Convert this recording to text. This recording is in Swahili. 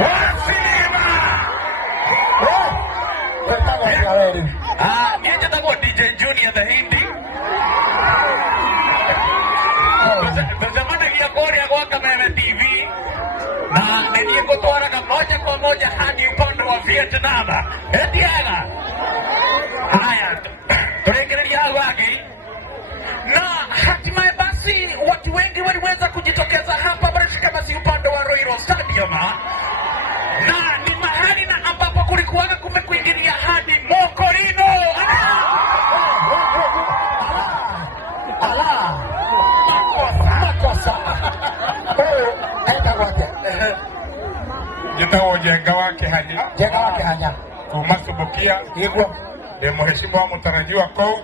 Wasima. Niacha takuwa DJ Junior the Hindi. Tazamana kia Korea kwa Kameme TV. Na niliye kutuaraka moja kwa moja hadi upande wa Vietnam. Etiaga. Haya, turejelea wake. Na hatimaye basi watu wengi waliweza kujitokeza hapa basi upande wa Royal Stadium. Na ni mahali na ambapo kulikuwa kumekuingilia hadi Mokorino. Makosa. Enda wake. Jitawo jenga wake hanya. Jenga wake hanya. Kumasubukia. Yego. Mheshimiwa mtarajiwa kwa